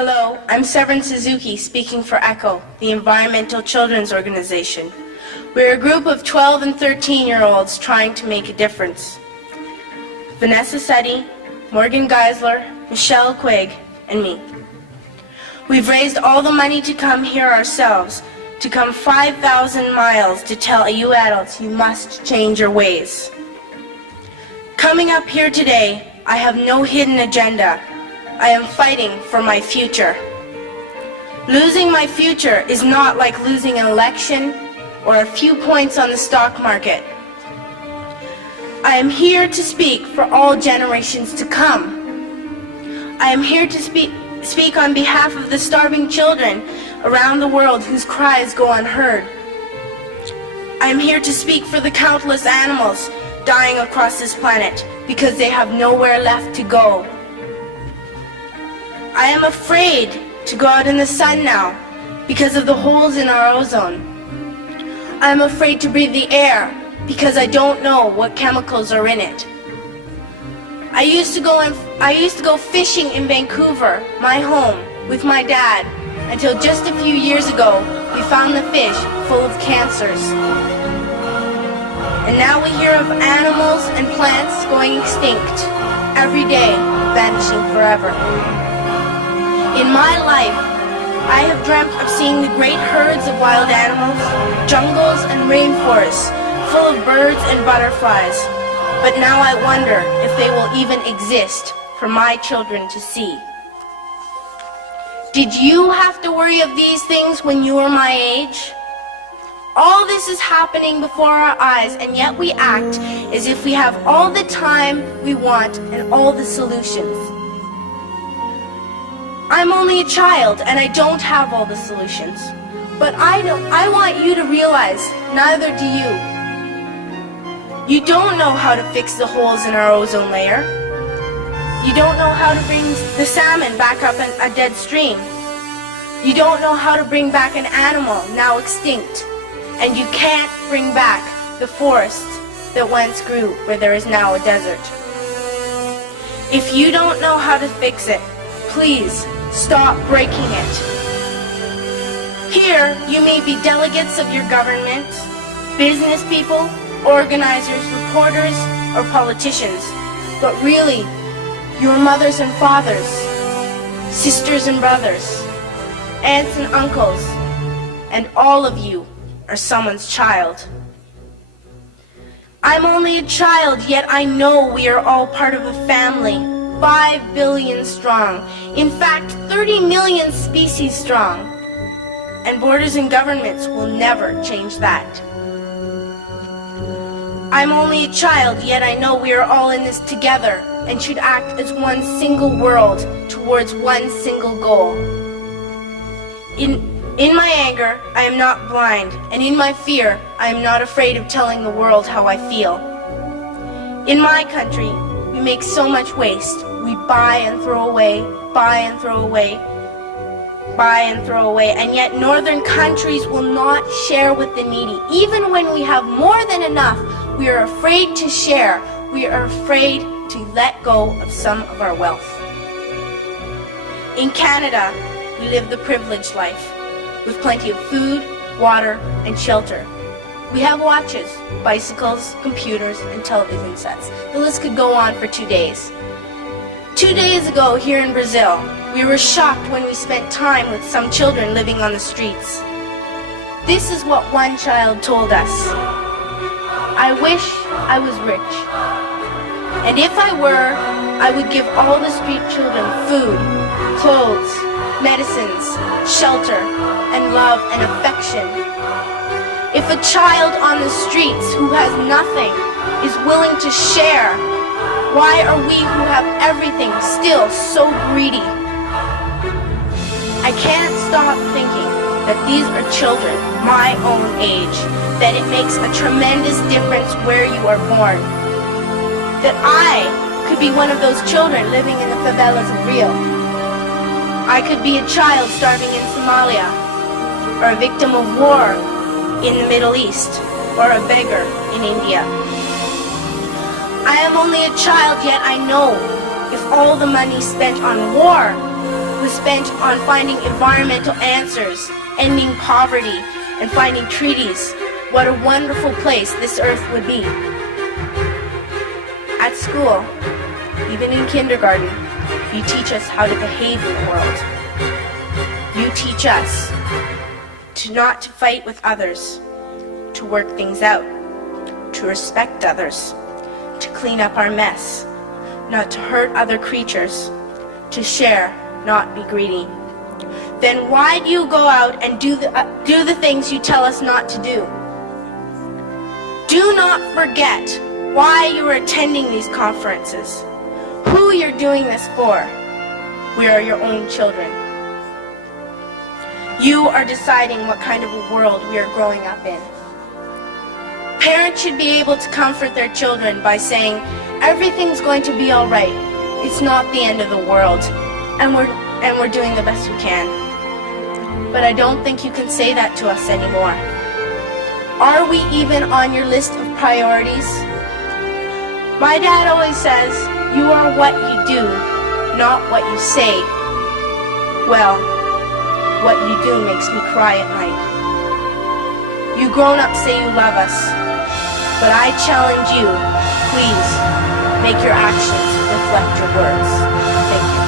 Hello, I'm Severn Suzuki speaking for ECHO, the Environmental Children's Organization. We're a group of 12 and 13-year-olds trying to make a difference. Vanessa Setti, Morgan Geisler, Michelle Quigg, and me. We've raised all the money to come here ourselves, to come 5,000 miles to tell you adults you must change your ways. Coming up here today, I have no hidden agenda. I am fighting for my future. Losing my future is not like losing an election or a few points on the stock market. I am here to speak for all generations to come. I am here to speak on behalf of the starving children around the world whose cries go unheard. I am here to speak for the countless animals dying across this planet because they have nowhere left to go. I am afraid to go out in the sun now because of the holes in our ozone. I am afraid to breathe the air because I don't know what chemicals are in it. I used to go fishing in Vancouver, my home, with my dad, until just a few years ago we found the fish full of cancers. And now we hear of animals and plants going extinct, every day vanishing forever. In my life, I have dreamt of seeing the great herds of wild animals, jungles and rainforests full of birds and butterflies. But now I wonder if they will even exist for my children to see. Did you have to worry of these things when you were my age? All this is happening before our eyes, and yet we act as if we have all the time we want and all the solutions. I'm only a child, and I don't have all the solutions. But I want you to realize, neither do you. You don't know how to fix the holes in our ozone layer. You don't know how to bring the salmon back up a dead stream. You don't know how to bring back an animal now extinct. And you can't bring back the forests that once grew where there is now a desert. If you don't know how to fix it, please stop breaking it. Here, you may be delegates of your government, business people, organizers, reporters, or politicians, but really, your mothers and fathers, sisters and brothers, aunts and uncles, and all of you are someone's child. I'm only a child, yet I know we are all part of a family, 5 billion strong, in fact 30 million species strong, and borders and governments will never change that. I'm only a child, yet I know we are all in this together and should act as one single world towards one single goal. In my anger, I am not blind, and in my fear, I am not afraid of telling the world how I feel. In my country, we make so much waste. We buy and throw away, buy and throw away, buy and throw away, and yet northern countries will not share with the needy. Even when we have more than enough, we are afraid to share. We are afraid to let go of some of our wealth. In Canada, we live the privileged life, with plenty of food, water, and shelter. We have watches, bicycles, computers, and television sets. The list could go on for 2 days. 2 days ago, here in Brazil, we were shocked when we spent time with some children living on the streets. This is what one child told us. I wish I was rich. And if I were, I would give all the street children food, clothes, medicines, shelter, and love and affection. If a child on the streets who has nothing is willing to share, why are we who have everything still so greedy? I can't stop thinking that these are children my own age, that it makes a tremendous difference where you are born. That I could be one of those children living in the favelas of Rio. I could be a child starving in Somalia, or a victim of war in the Middle East, or a beggar in India. I am only a child, yet I know if all the money spent on war was spent on finding environmental answers, ending poverty, and finding treaties, what a wonderful place this earth would be. At school, even in kindergarten, you teach us how to behave in the world. You teach us to not to fight with others, to work things out, to respect others, to clean up our mess, not to hurt other creatures, to share, not be greedy. Then why do you go out and do the things you tell us not to do? Do not forget why you are attending these conferences, who you're doing this for. We are your own children. You are deciding what kind of a world we are growing up in. Parents should be able to comfort their children by saying, everything's going to be all right. It's not the end of the world, and we're doing the best we can. But I don't think you can say that to us anymore. Are we even on your list of priorities? My dad always says, you are what you do, not what you say. Well, what you do makes me cry at night. You grown-ups say you love us, but I challenge you, please, make your actions reflect your words. Thank you.